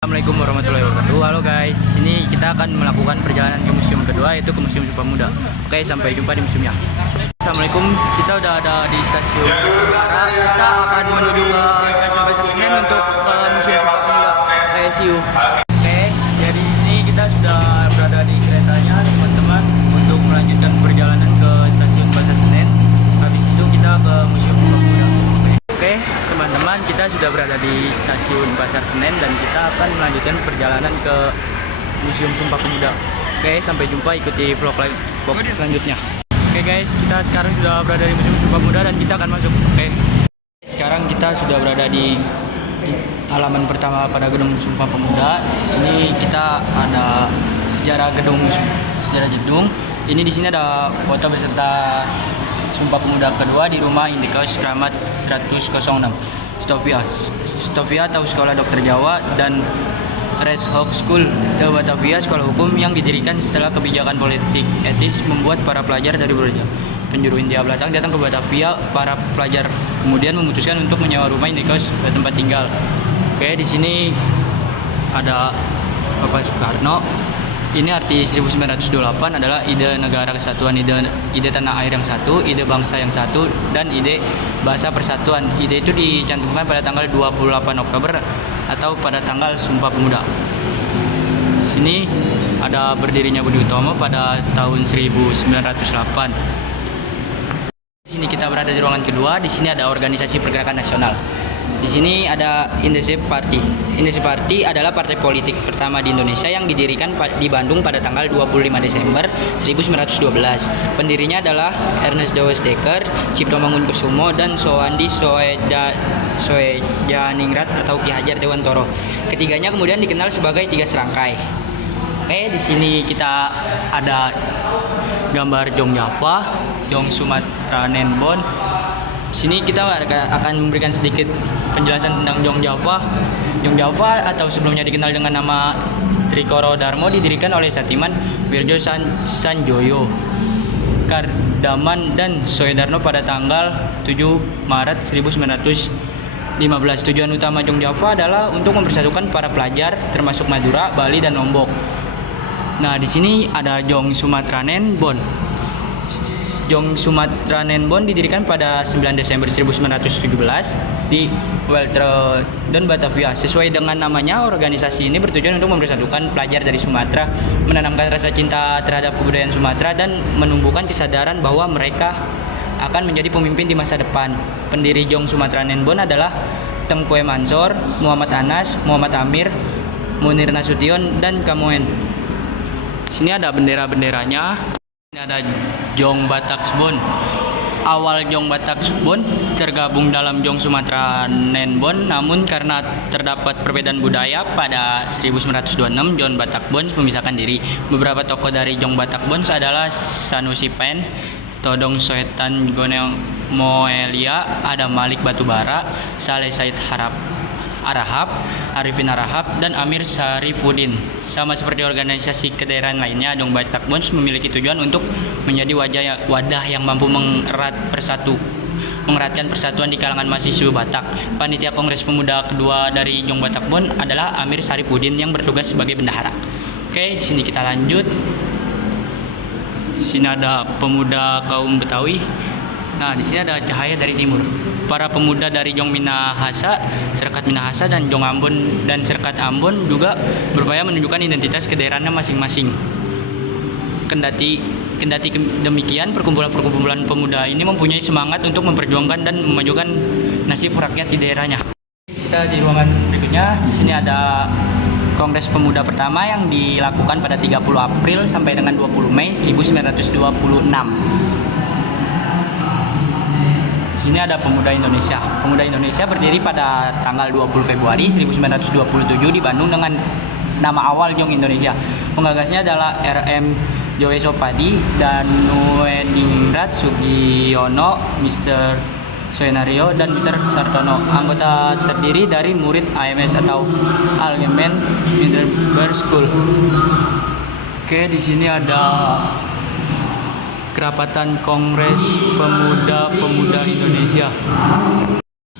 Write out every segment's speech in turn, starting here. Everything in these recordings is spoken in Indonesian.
Assalamualaikum warahmatullahi wabarakatuh. Halo guys, ini kita akan melakukan perjalanan ke museum kedua, yaitu ke Museum Sumpah Pemuda. Oke, sampai jumpa di museumnya. Assalamualaikum, kita udah ada di stasiun Utara. Kita akan menuju ke stasiun Pasar Senen untuk ke Museum Sumpah Pemuda. See you. Oke, jadi ini kita sudah berada di keretanya teman-teman untuk melanjutkan perjalanan ke stasiun Pasar Senen. Habis itu kita ke Museum Sumpah Pemuda. Oke, teman-teman, kita sudah berada di stasiun Pasar Senen dan kita akan melanjutkan perjalanan ke Museum Sumpah Pemuda. Oke, sampai jumpa, ikuti vlog selanjutnya. Oke guys, kita sekarang sudah berada di Museum Sumpah Pemuda dan kita akan masuk. Oke, sekarang kita sudah berada di halaman pertama pada Gedung Sumpah Pemuda. Di sini kita ada sejarah gedung, sejarah gedung. Ini di sini ada foto beserta Sumpah Pemuda kedua di rumah Indikaus Kramat 106 Stovia atau Sekolah Dokter Jawa dan Red Hawk School de Batavia, sekolah hukum yang didirikan setelah kebijakan politik etis membuat para pelajar dari berbagai penjuru Hindia Belanda datang ke Batavia. Para pelajar kemudian memutuskan untuk menyewa rumah Indikaus sebagai tempat tinggal. Oke, di sini ada Bapak Soekarno. Ini arti 1928 adalah ide negara kesatuan, ide tanah air yang satu, ide bangsa yang satu, dan ide bahasa persatuan. Ide itu dicantumkan pada tanggal 28 Oktober atau pada tanggal Sumpah Pemuda. Sini ada berdirinya Budi Utomo pada tahun 1908. Di sini kita berada di ruangan kedua. Di sini ada organisasi pergerakan nasional. Di sini ada Independent Party. Independent Party adalah partai politik pertama di Indonesia yang didirikan di Bandung pada tanggal 25 Desember 1912. Pendirinya adalah Ernest Dawes Dekker, Cipto Mangunkusumo, dan Soeandi Soejaningrat atau Ki Hajar Dewantoro. Ketiganya kemudian dikenal sebagai Tiga Serangkai. Oke, di sini kita ada gambar Jong Java, Jong Sumatra Nenbon. Sini kita akan memberikan sedikit penjelasan tentang Jong Java. Jong Java atau sebelumnya dikenal dengan nama Trikoro Darmo didirikan oleh Satiman, Wirjo Sanjoyo, Kardaman, dan Soedarno pada tanggal 7 Maret 1915. Tujuan utama Jong Java adalah untuk mempersatukan para pelajar termasuk Madura, Bali, dan Lombok. Nah, di sini ada Jong Sumatra Nenbon. Jong Sumatra Nenbon didirikan pada 9 Desember 1917 di Weltre dan Batavia. Sesuai dengan namanya, organisasi ini bertujuan untuk mempersatukan pelajar dari Sumatera, menanamkan rasa cinta terhadap kebudayaan Sumatera, dan menumbuhkan kesadaran bahwa mereka akan menjadi pemimpin di masa depan. Pendiri Jong Sumatra Nenbon adalah Tengku Mansor, Muhammad Anas, Muhammad Amir, Munir Nasution, dan Kamoen. Sini ada bendera-benderanya. Ini ada Jong Bataksbon. Awal Jong Bataksbon tergabung dalam Jong Sumatra Nenbon, namun karena terdapat perbedaan budaya pada 1926, Jong Bataksbon memisahkan diri. Beberapa tokoh dari Jong Bataksbon adalah Sanusi Pen, Todong Soetan Goneng Moelia, ada Malik Batubara, Saleh Said Arahap, Arifin Arahap, dan Amir Sarifuddin. Sama seperti organisasi kedaerahan lainnya, Jong Bataksbon memiliki tujuan untuk menjadi wadah yang mampu mengeratkan persatuan di kalangan mahasiswa Batak. Panitia Kongres Pemuda kedua dari Jong Bataksbon adalah Amir Sarifuddin yang bertugas sebagai bendahara. Oke, di sini kita lanjut. Di sini ada pemuda kaum Betawi. Nah, di sini ada Cahaya dari Timur. Para pemuda dari Jong Minahasa, Serkat Minahasa, dan Jong Ambon dan Serkat Ambon juga berupaya menunjukkan identitas kedaerahannya masing-masing. Kendati demikian, perkumpulan pemuda ini mempunyai semangat untuk memperjuangkan dan memajukan nasib rakyat di daerahnya. Kita di ruangan berikutnya. Di sini ada Kongres Pemuda pertama yang dilakukan pada 30 April sampai dengan 20 Mei 1926. Di sini ada Pemuda Indonesia. Pemuda Indonesia berdiri pada tanggal 20 Februari 1927 di Bandung dengan nama awal Jong Indonesia. Penggagasnya adalah R.M. Joesopadi dan Nuedingrat Sugiono, Mr. Soenario, dan Mr. Sartono. Anggota terdiri dari murid AMS atau Algemen Middlebury School. Oke, di sini ada Kerapatan Kongres Pemuda Indonesia.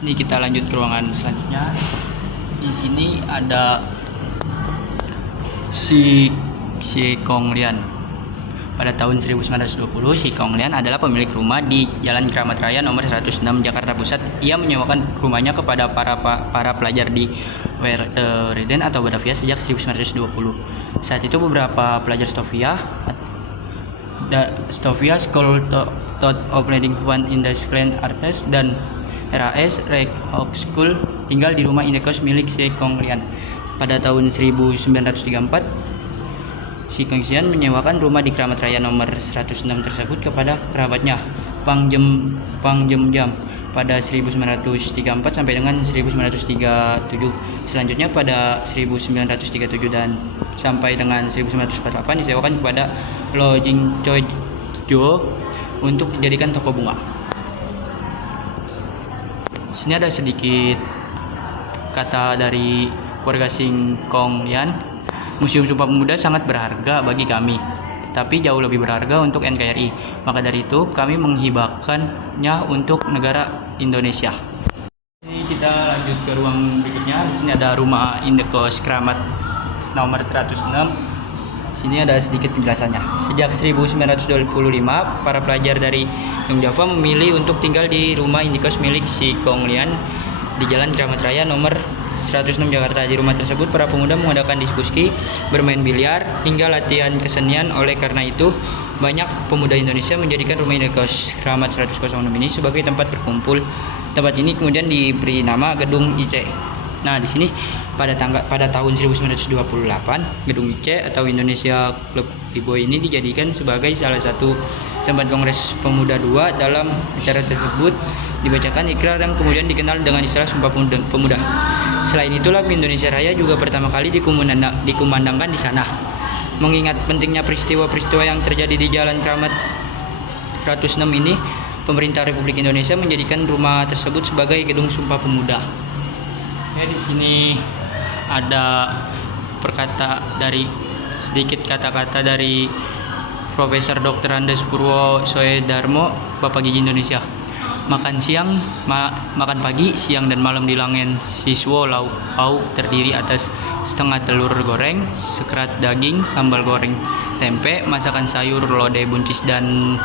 Ini kita lanjut ke ruangan selanjutnya. Di sini ada Si Kong Lian. Pada tahun 1920, Si Kong Lian adalah pemilik rumah di Jalan Kramat Raya nomor 106 Jakarta Pusat. Ia menyewakan rumahnya kepada para pelajar di Weerden atau Batavia sejak 1920. Saat itu beberapa pelajar Stovia School Thought of Leading Fund in the Scotland Arts dan RAS Rijkshogeschool School tinggal di rumah indekos milik Si Kong Lian. Pada tahun 1934, Si Kong Lian menyewakan rumah di Kramat Raya nomor 106 tersebut kepada kerabatnya, Pang Jem Jam, pada 1934 sampai dengan 1937. Selanjutnya pada 1937 dan sampai dengan 1948 disewakan kepada Lo Jing Choi Jo untuk dijadikan toko bunga. Sini ada sedikit kata dari keluarga Si Kong Lian. Museum Sumpah Pemuda sangat berharga bagi kami, tapi jauh lebih berharga untuk NKRI. Maka dari itu, kami menghibahkannya untuk negara Indonesia. Ini kita lanjut ke ruang berikutnya. Di sini ada rumah indekos Kramat nomor 106. Sini ada sedikit penjelasannya. Sejak 1925, para pelajar dari Yogyakarta memilih untuk tinggal di rumah indekos milik Si Kong Lian di Jalan Kramat Raya nomor 106 Jakarta. Di rumah tersebut para pemuda mengadakan diskusi, bermain biliar, hingga latihan kesenian. Oleh karena itu, banyak pemuda Indonesia menjadikan rumah indekos Kramat 106 ini sebagai tempat berkumpul. Tempat ini kemudian diberi nama Gedung IC. Nah, di sini pada tahun 1928, Gedung IC atau Indonesia Club B-Boy ini dijadikan sebagai salah satu tempat Kongres Pemuda II. Dalam acara tersebut dibacakan ikrar yang kemudian dikenal dengan istilah Sumpah Pemuda. Selain itu, lagu Indonesia Raya juga pertama kali dikumandangkan di sana. Mengingat pentingnya peristiwa-peristiwa yang terjadi di Jalan Kramat 106 ini, pemerintah Republik Indonesia menjadikan rumah tersebut sebagai Gedung Sumpah Pemuda. Ya, di sini ada sedikit kata-kata dari Profesor Dr. Andes Purwo Soedarmo, Bapak Gigi Indonesia. Makan siang, makan pagi, siang dan malam di Langen siswo lauk terdiri atas setengah telur goreng, sekerat daging, sambal goreng tempe, masakan sayur, lodeh, buncis dan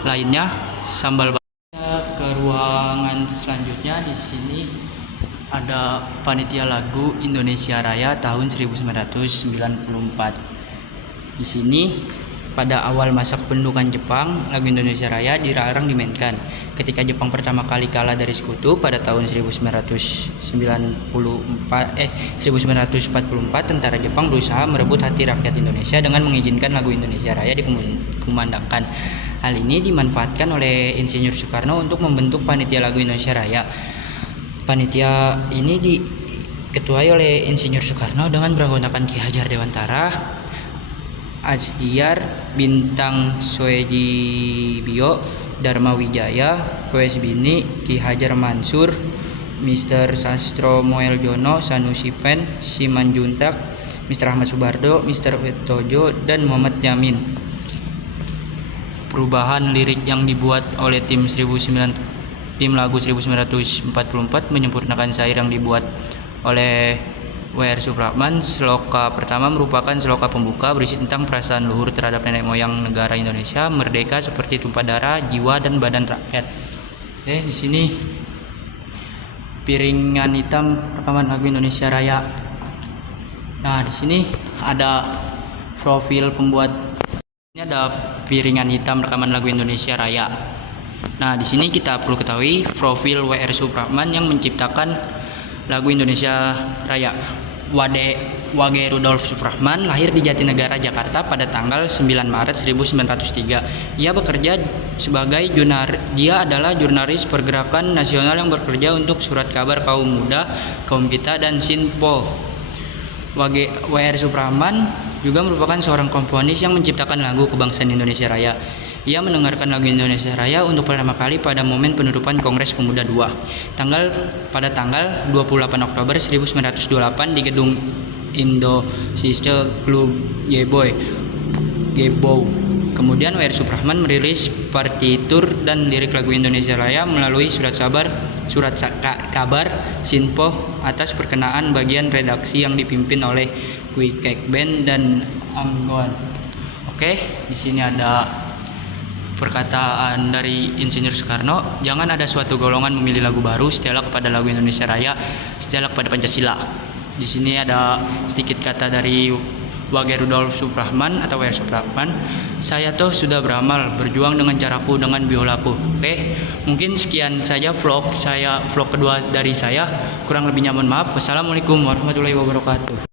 lainnya, sambal. Ke ruangan selanjutnya. Di sini ada panitia lagu Indonesia Raya tahun 1994. Di sini pada awal masa kependudukan Jepang, lagu Indonesia Raya dilarang dimainkan. Ketika Jepang pertama kali kalah dari Sekutu pada tahun 1944, tentara Jepang berusaha merebut hati rakyat Indonesia dengan mengizinkan lagu Indonesia Raya dikumandangkan. Hal ini dimanfaatkan oleh Insinyur Soekarno untuk membentuk panitia lagu Indonesia Raya. Panitia ini diketuai oleh Insinyur Soekarno dengan beranggotakan Ki Hajar Dewantara, Ahyar Bintang Soejibio, Dharma Wijaya, Koesbini, Ki Hajar Mansur, Mr. Sastro Moeljono, Sanusi Pen, Simanjuntak, Mr. Ahmad Subardo, Mr. Wetojo, dan Muhammad Yamin. Perubahan lirik yang dibuat oleh tim lagu 1944 menyempurnakan syair yang dibuat oleh W.R. Supratman. Sloka pertama merupakan sloka pembuka berisi tentang perasaan luhur terhadap nenek moyang negara Indonesia merdeka seperti tumpah darah, jiwa dan badan rakyat. Di sini piringan hitam rekaman lagu Indonesia Raya. Nah, di sini ada profil pembuat. Ini ada piringan hitam rekaman lagu Indonesia Raya. Nah, di sini kita perlu ketahui profil W.R. Supratman yang menciptakan lagu Indonesia Raya. Wage Rudolf Supratman lahir di Jatinegara, Jakarta pada tanggal 9 Maret 1903. Ia bekerja sebagai dia adalah jurnalis pergerakan nasional yang bekerja untuk Surat Kabar Kaum Muda, Kaum Kita, dan Sinpo. W.R. Supratman juga merupakan seorang komponis yang menciptakan lagu kebangsaan Indonesia Raya. Ia mendengarkan lagu Indonesia Raya untuk pertama kali pada momen penutupan Kongres Pemuda II pada tanggal 28 Oktober 1928 di Gedung Indonesia Club G-Bow. Kemudian WR Supratman merilis partitur dan lirik lagu Indonesia Raya melalui surat kabar Sinpo atas perkenaan bagian redaksi yang dipimpin oleh Kwikek Band dan Anggoan. Oke, di sini ada perkataan dari Insinyur Soekarno, jangan ada suatu golongan memilih lagu baru setelah kepada lagu Indonesia Raya, setelah kepada Pancasila. Di sini ada sedikit kata dari Wage Rudolf Supratman atau WR Supratman. Saya tuh sudah beramal, berjuang dengan caraku, dengan biolaku. Oke, mungkin sekian saja vlog kedua dari saya. Kurang lebihnya mohon maaf. Wassalamualaikum warahmatullahi wabarakatuh.